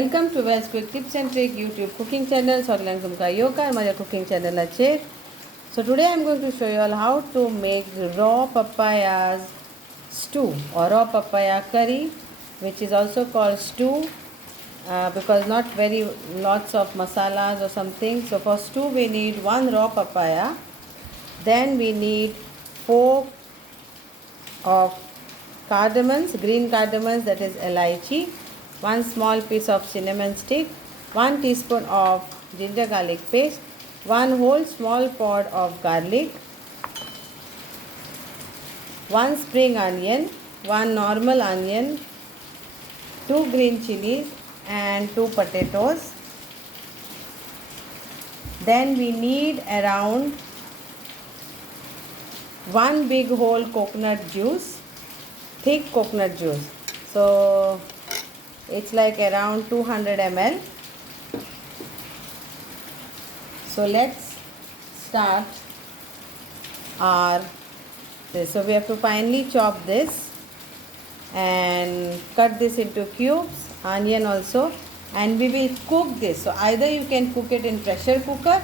Welcome to वेल्स quick tips and trick YouTube cooking channel. सगळ्यांक तुमकां येवकार माझ्या कुकिंग चॅनलाचेर. So today I am going to show you all how to make raw papayas stew or raw papaya curry, which is also called stew because not very lots of masalas or something. So for stew we need one raw papaya, then we need 4 of cardamoms, green cardamoms, that is elaichi, 1 small piece of cinnamon stick, 1 teaspoon of ginger garlic paste, 1 whole small pod of garlic, 1 spring onion, 1 normal onion, 2 green chilies and 2 potatoes. Then we need around 1 big whole coconut juice, thick coconut juice. So it's like around 200 ml. So let's start our this. So we have to finely chop this and cut this into cubes, onion also, and we will cook this. So either you can cook it in pressure cooker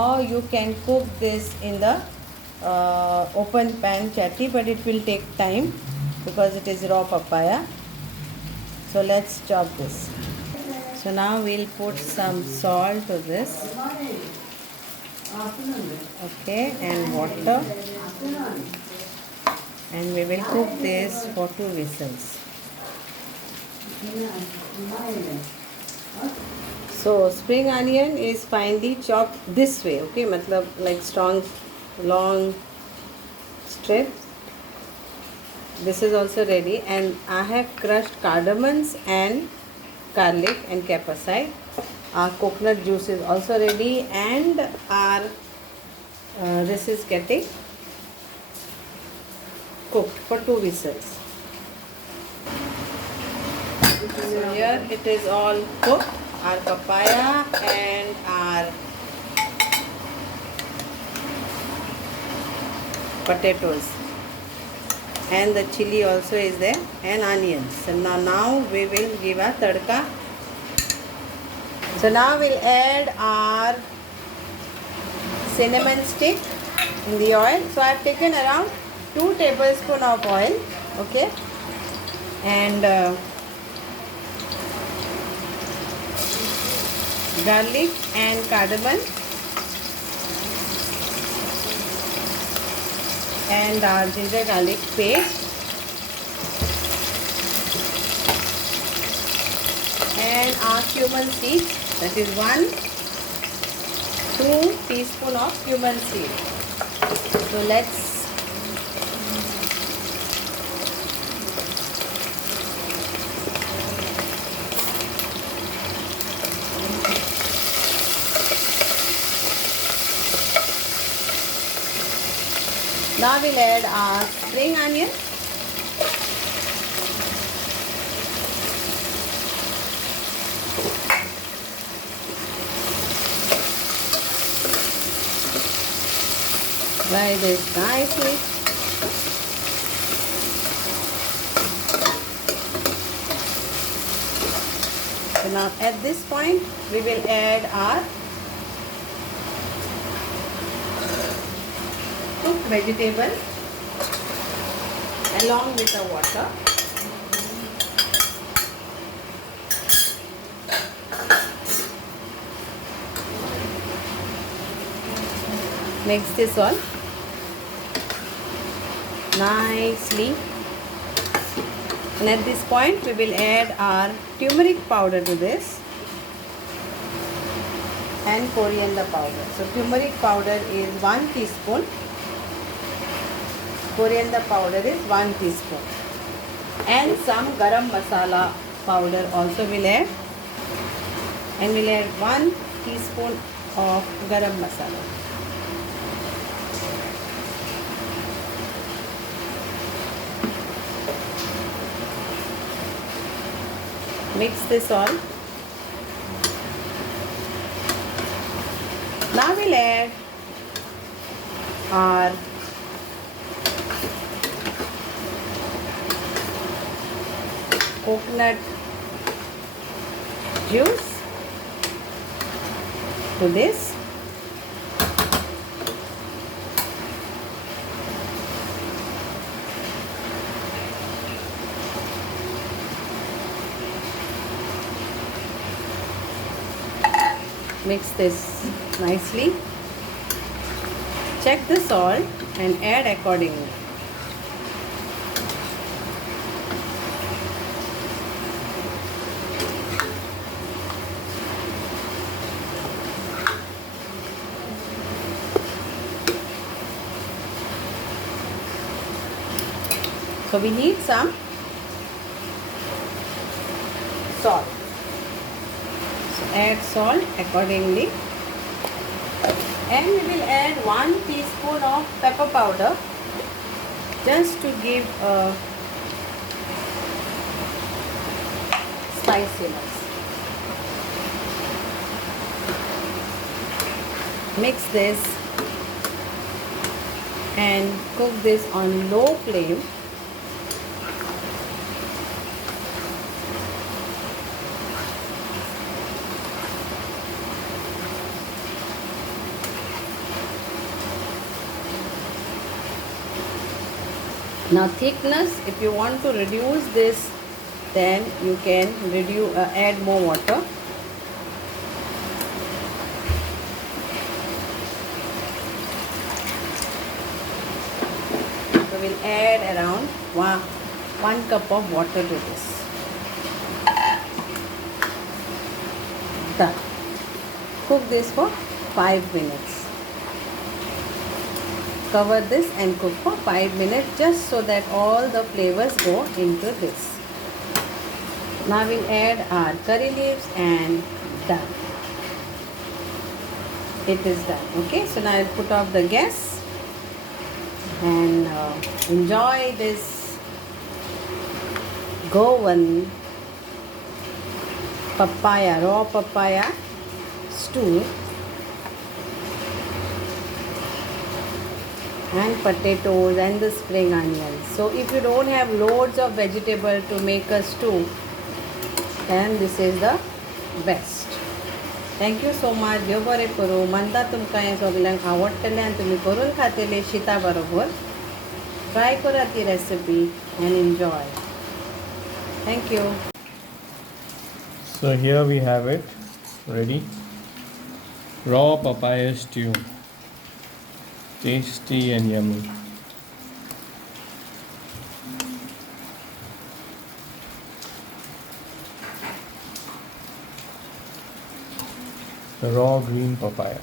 or you can cook this in the open pan chatti, but it will take time because it is raw papaya. So let's chop this. So now we'll put some salt to this. Okay, and water. And we will cook this for 2 whistles. So spring onion is finely chopped this way. Okay, matlab like strong, long strips. This is also ready, and I have crushed cardamoms and garlic and kept aside. Our coconut juice is also ready, and our this is getting cooked for 2 whistles. So here it is all cooked, our papaya and our potatoes, and the chili also is there, and onions. So now we will give a tadka. So now we'll add our cinnamon stick in the oil. So I have taken around 2 tablespoons of oil. Okay, and garlic and cardamom and our ginger garlic paste and our cumin seeds, that is 2 teaspoon of cumin seed. So let's now we'll add our spring onion, fry this nicely. So now at this point we will add our cooked vegetable along with the water. Mix this all nicely, and at this point we will add our turmeric powder to this and coriander powder. So turmeric powder is 1 teaspoon, coriander powder is 1 teaspoon, and some garam masala powder also will add, and we'll add 1 teaspoon of garam masala. Mix this all. Now we'll add our coconut juice to this. Mix this nicely. Check the salt and add accordingly. So we need some salt. So add salt accordingly. And we will add 1 teaspoon of pepper powder just to give a spiciness. Mix this and cook this on low flame. Now thickness, if you want to reduce this, then you can add more water. So we'll add around 1 cup of water to this. Done. Cook this for 5 minutes. Cover this and cook for 5 minutes just so that all the flavors go into this. Now we'll add our curry leaves and done. It is done. Okay, so now I'll put off the gas and enjoy this Goan papaya, raw papaya stew. And potatoes and the spring onions. So if you don't have loads of vegetable to make a stew, then this is the best. Thank you so much. देव बरें करूं. मानता तुमकां हें सगल्यांक आवडटलें आनी तुमी करून खातले शीता बरोबर. Try करा ती recipe and enjoy. Thank you. So here we have it ready. Raw papaya stew. Tasty and yummy. The raw green papaya.